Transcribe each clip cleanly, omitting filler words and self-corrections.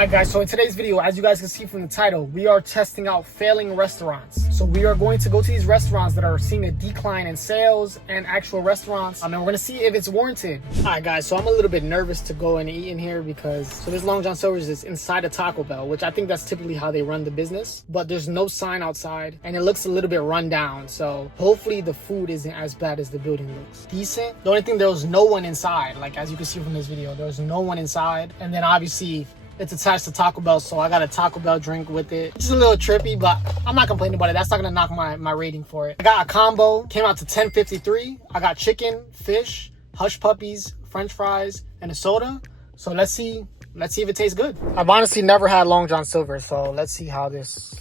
Alright guys, so in today's video, as you guys can see from the title, we are testing out failing restaurants. So we are going to go to these restaurants that are seeing a decline in sales and actual restaurants. And we're going to see if it's warranted. Alright guys, so I'm a little bit nervous to go and eat in here because this Long John Silver's is inside a Taco Bell, which I think that's typically how they run the business. But there's no sign outside and it looks a little bit run down. So hopefully the food isn't as bad as the building looks. Decent. The only thing, there was no one inside. Like as you can see from this video, there was no one inside. And then obviously it's attached to Taco Bell, so I got a Taco Bell drink with it. It's a little trippy, but I'm not complaining about it. That's not gonna knock my rating for it. I got a combo, came out to $10.53. I got chicken, fish, hush puppies, french fries, and a soda. So let's see if it tastes good. I've honestly never had Long John Silver, so let's see how this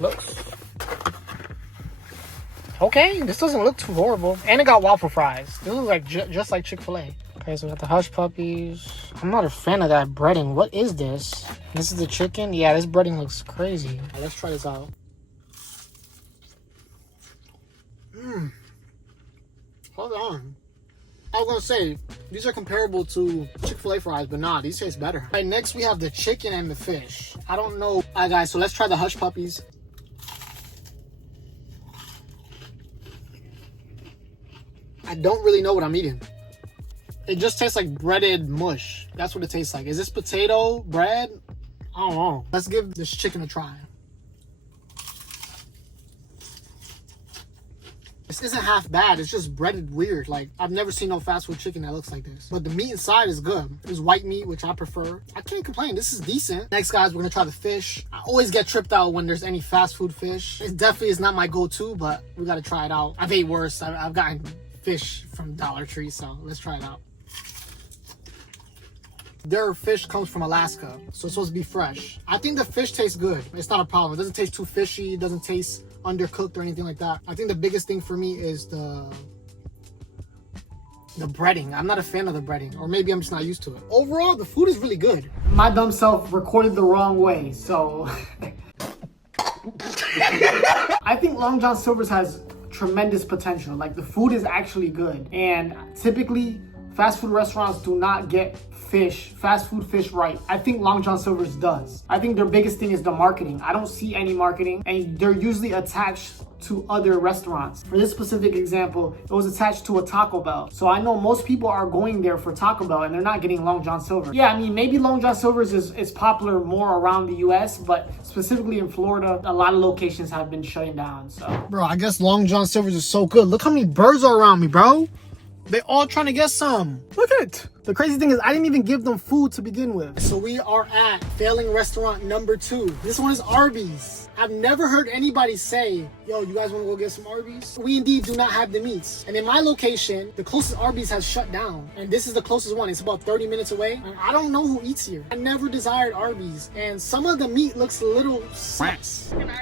looks. Okay, this doesn't look too horrible. And it got waffle fries. This looks like just like Chick-fil-A. Okay, so we got the hush puppies. I'm not a fan of that breading. What is this? This is the chicken? Yeah, this breading looks crazy. Right, let's try this out. Hold on. I was gonna say, these are comparable to Chick-fil-A fries, but nah, these taste better. All right, next we have the chicken and the fish. I don't know. All right, guys, so let's try the hush puppies. I don't really know what I'm eating. It just tastes like breaded mush. That's what it tastes like. Is this potato bread? I don't know. Let's give this chicken a try. This isn't half bad. It's just breaded weird. Like, I've never seen no fast food chicken that looks like this. But the meat inside is good. There's white meat, which I prefer. I can't complain. This is decent. Next, guys, we're gonna try the fish. I always get tripped out when there's any fast food fish. It definitely is not my go-to, but we gotta try it out. I've ate worse. I've gotten fish from Dollar Tree, so let's try it out. Their fish comes from Alaska, so it's supposed to be fresh. I think the fish tastes good. It's not a problem. It doesn't taste too fishy. It doesn't taste undercooked or anything like that. I think the biggest thing for me is the breading. I'm not a fan of the breading, or maybe I'm just not used to it. Overall, the food is really good. My dumb self recorded the wrong way, so I think Long John Silver's has tremendous potential. Like, the food is actually good, and typically fast food restaurants do not get fast food fish right. I think Long John Silver's does. I think their biggest thing is the marketing. I don't see any marketing, and they're usually attached to other restaurants. For this specific example, it was attached to a Taco Bell. So I know most people are going there for Taco Bell and they're not getting Long John Silver. Yeah, I mean, maybe Long John Silver's is popular more around the US, but specifically in Florida, a lot of locations have been shutting down, so. Bro, I guess Long John Silver's is so good. Look how many birds are around me, bro. They all trying to get some. Look at it. The crazy thing is I didn't even give them food to begin with. So we are at failing restaurant number 2. This one is Arby's. I've never heard anybody say, yo, you guys want to go get some Arby's? We indeed do not have the meats. And in my location, the closest Arby's has shut down. And this is the closest one. It's about 30 minutes away. And I don't know who eats here. I never desired Arby's. And some of the meat looks a little sus. Can I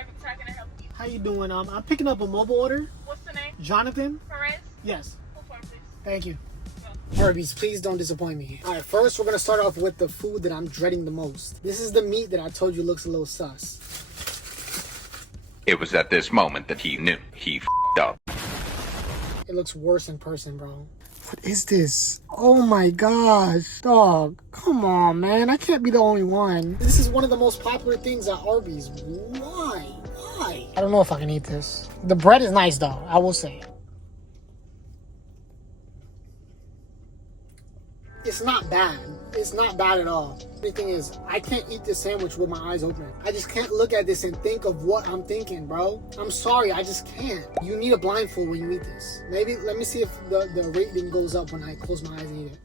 help you? How you doing? I'm picking up a mobile order. What's the name? Jonathan? Perez? Yes. Hold for it, please. Thank you. Arby's, please don't disappoint me. All right, first we're gonna start off with the food that I'm dreading the most. This is the meat that I told you looks a little sus. It was at this moment that he knew he f***ed up. It looks worse in person, bro. What is this? Oh my gosh, dog. Come on, man. I can't be the only one. This is one of the most popular things at Arby's. Why? Why? I don't know if I can eat this. The bread is nice, though, I will say. It's not bad. It's not bad at all. The thing is, I can't eat this sandwich with my eyes open. I just can't look at this and think of what I'm thinking, bro. I'm sorry, I just can't. You need a blindfold when you eat this. Maybe, let me see if the rating goes up when I close my eyes and eat it.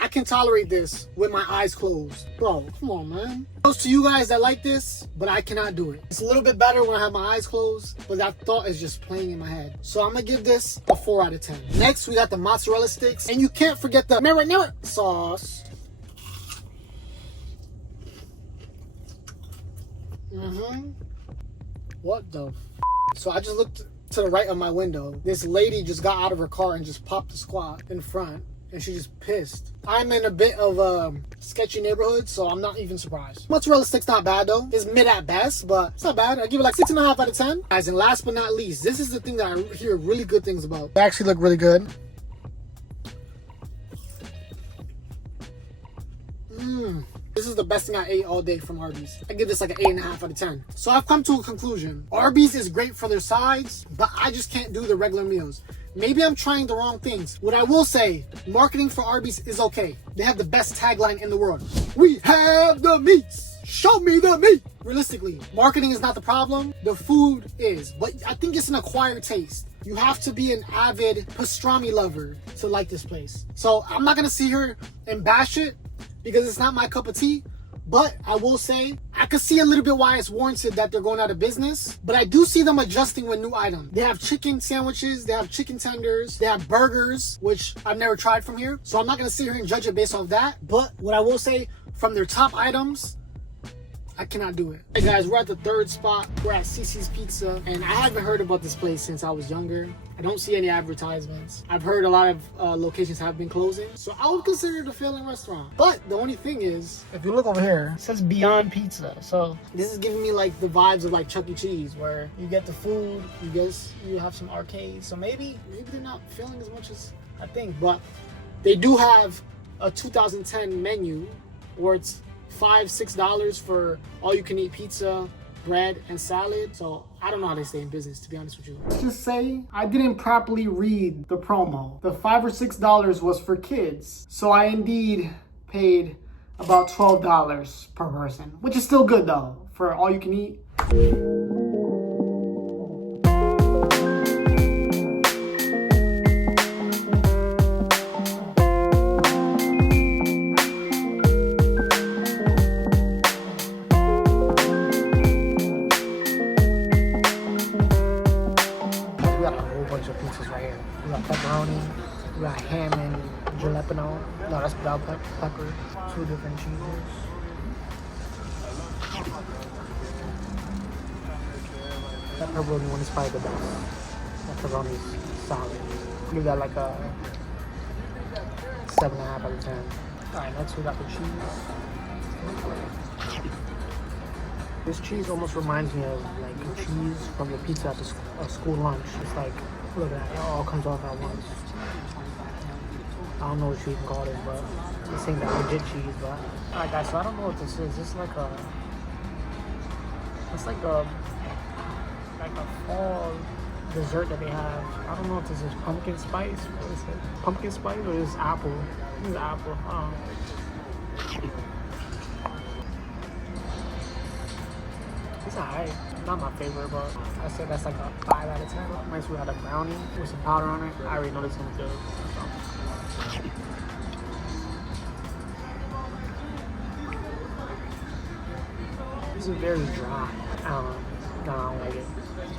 I can tolerate this with my eyes closed. Bro, come on, man. Kudos to you guys that like this, but I cannot do it. It's a little bit better when I have my eyes closed, but that thought is just playing in my head. So I'm gonna give this a 4 out of 10. Next, we got the mozzarella sticks, and you can't forget the marinara sauce. What the f? So I just looked to the right of my window. This lady just got out of her car and just popped the squat in front. And she just pissed. I'm in a bit of a sketchy neighborhood, so I'm not even surprised. Mozzarella stick's not bad though. It's mid at best, but it's not bad. I give it like 6.5 out of 10. Guys, and last but not least, this is the thing that I hear really good things about. They actually look really good. This is the best thing I ate all day from Arby's. I give this like an 8.5 out of 10. So I've come to a conclusion. Arby's is great for their sides, but I just can't do the regular meals. Maybe I'm trying the wrong things. What I will say, marketing for Arby's is okay. They have the best tagline in the world. We have the meats. Show me the meat. Realistically, marketing is not the problem. The food is. But I think it's an acquired taste. You have to be an avid pastrami lover to like this place. So I'm not gonna sit here and bash it because it's not my cup of tea. But I will say, I could see a little bit why it's warranted that they're going out of business. But I do see them adjusting with new items. They have chicken sandwiches, they have chicken tenders, they have burgers, which I've never tried from here. So I'm not gonna sit here and judge it based off that. But what I will say, from their top items, I cannot do it. Hey guys, we're at the third spot. We're at CiCi's Pizza, and I haven't heard about this place since I was younger. I don't see any advertisements. I've heard a lot of locations have been closing, so I would consider it a failing restaurant. But the only thing is, if you look over here, it says Beyond Pizza. So this is giving me like the vibes of like Chuck E. Cheese, where you get the food, you have some arcades. So maybe they're not failing as much as I think. But they do have a 2010 menu where it's $5-6 for all you can eat pizza, bread, and salad. So I don't know how they stay in business, to be honest with you. Let's just say I didn't properly read the promo. The $5 or $6 was for kids. So I indeed paid about $12 per person, which is still good though, for all you can eat. We got pepperoni, we got ham and jalapeno. No, that's bell pepper. 2 different cheeses. That pepperoni one is probably the best. That pepperoni is solid. Give that like a 7.5 out of 10. Alright, next we got the cheese. This cheese almost reminds me of like the cheese from the pizza at the school lunch. It's like, look at that, it all comes off at once. I don't know what you even call it, but this ain't that legit cheese, but. Alright guys, so I don't know what this is. This is like a, it's like a fall dessert that they have. I don't know if this is pumpkin spice. What is it? Pumpkin spice or is this apple? This is apple. It's alright. Not my favorite, but I said that's like a 5 out of 10. Nice, we had a brownie with some powder on it. I already know this one's good. So. This is very dry. I don't like it.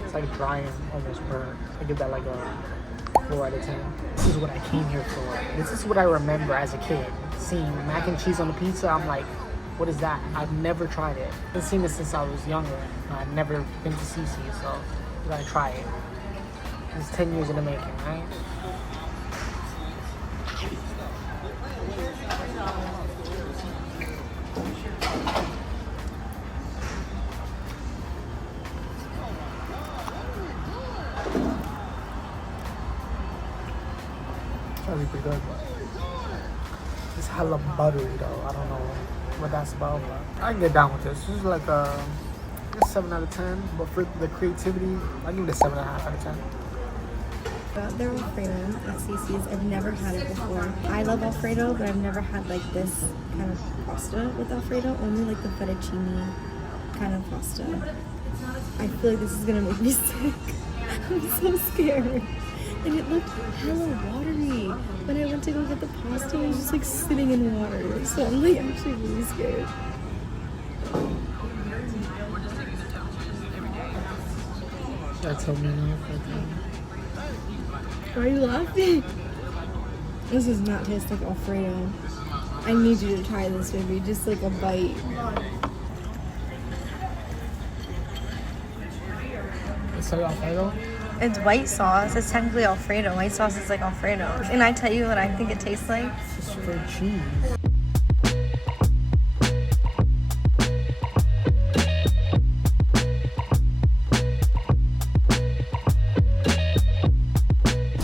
It's like dry and almost burnt. I give that like a 4 out of 10. This is what I came here for. This is what I remember as a kid. Seeing mac and cheese on the pizza, I'm like, what is that? I've never tried it. I've seen this since I was younger. I've never been to CiCi, so you gotta try it. It's 10 years in the making, right? That'd be pretty good, but it's hella buttery though. I don't know what that's about, but I can get down with this. This is like a 7 out of 10, but for the creativity, I give it a 7.5 out of 10. Got their Alfredo at CiCi's. I've never had it before. I love Alfredo, but I've never had like this kind of pasta with Alfredo. Only like the fettuccine kind of pasta. I feel like this is gonna make me sick. I'm so scared. And it looked hella watery. When I went to go get the pasta, it was just like sitting in water. So I'm like actually really scared. That's a minute right there. Why are you laughing? This does not taste like Alfredo. I need you to try this, baby. Just like a bite. It's like Alfredo? It's white sauce. It's technically Alfredo. White sauce is like Alfredo. And I tell you what I think it tastes like. It's straight cheese.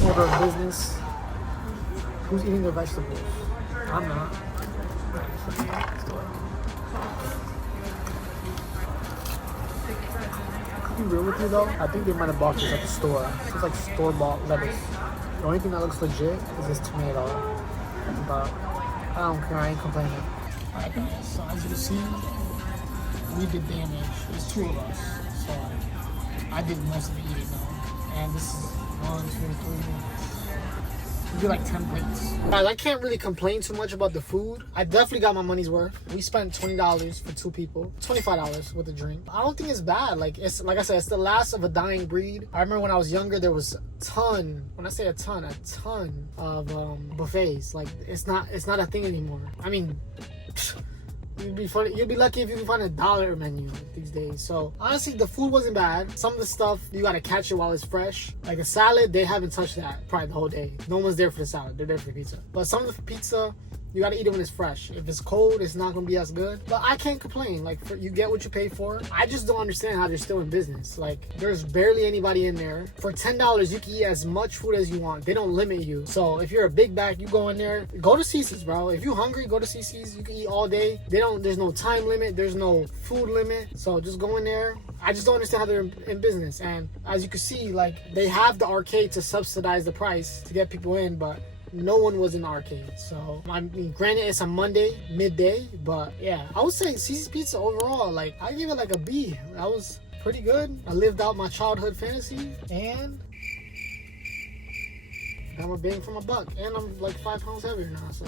Order of business. Who's eating their vegetables? I'm not. be real with you though, I think they might have bought this at the store. It's like store-bought lettuce. The only thing that looks legit is this tomato. But I don't care, I ain't complaining. Alright guys, so as you can see, we did damage. There's 2 of us. So I did most of the eating though. And this is 1, 2, 3. We do like 10 plates. Guys, I can't really complain too much about the food. I definitely got my money's worth. We spent $20 for 2 people, $25 with a drink. I don't think it's bad. Like I said, it's the last of a dying breed. I remember when I was younger, there was a ton of buffets. Like it's not a thing anymore. I mean, you'd be lucky if you can find a $1 menu these days. So honestly, the food wasn't bad. Some of the stuff you gotta catch it while it's fresh. Like the salad, they haven't touched that probably the whole day. No one's there for the salad. They're there for the pizza. But some of the pizza, you gotta eat it when it's fresh. If it's cold, it's not gonna be as good. But I can't complain. Like you get what you pay for. I just don't understand how they're still in business. Like there's barely anybody in there. For $10, you can eat as much food as you want. They don't limit you. So if you're a big back, you go in there. Go to CiCi's, bro. If you're hungry, go to CiCi's. You can eat all day. There's no time limit. There's no food limit. So just go in there. I just don't understand how they're in business. And as you can see, like they have the arcade to subsidize the price to get people in, but no one was in the arcade. So I mean, granted it's a Monday midday, but yeah, I would say CiCi's Pizza overall, like I give it like a B. That was pretty good. I lived out my childhood fantasy and got my bang for my buck, and I'm like 5 pounds heavier now, so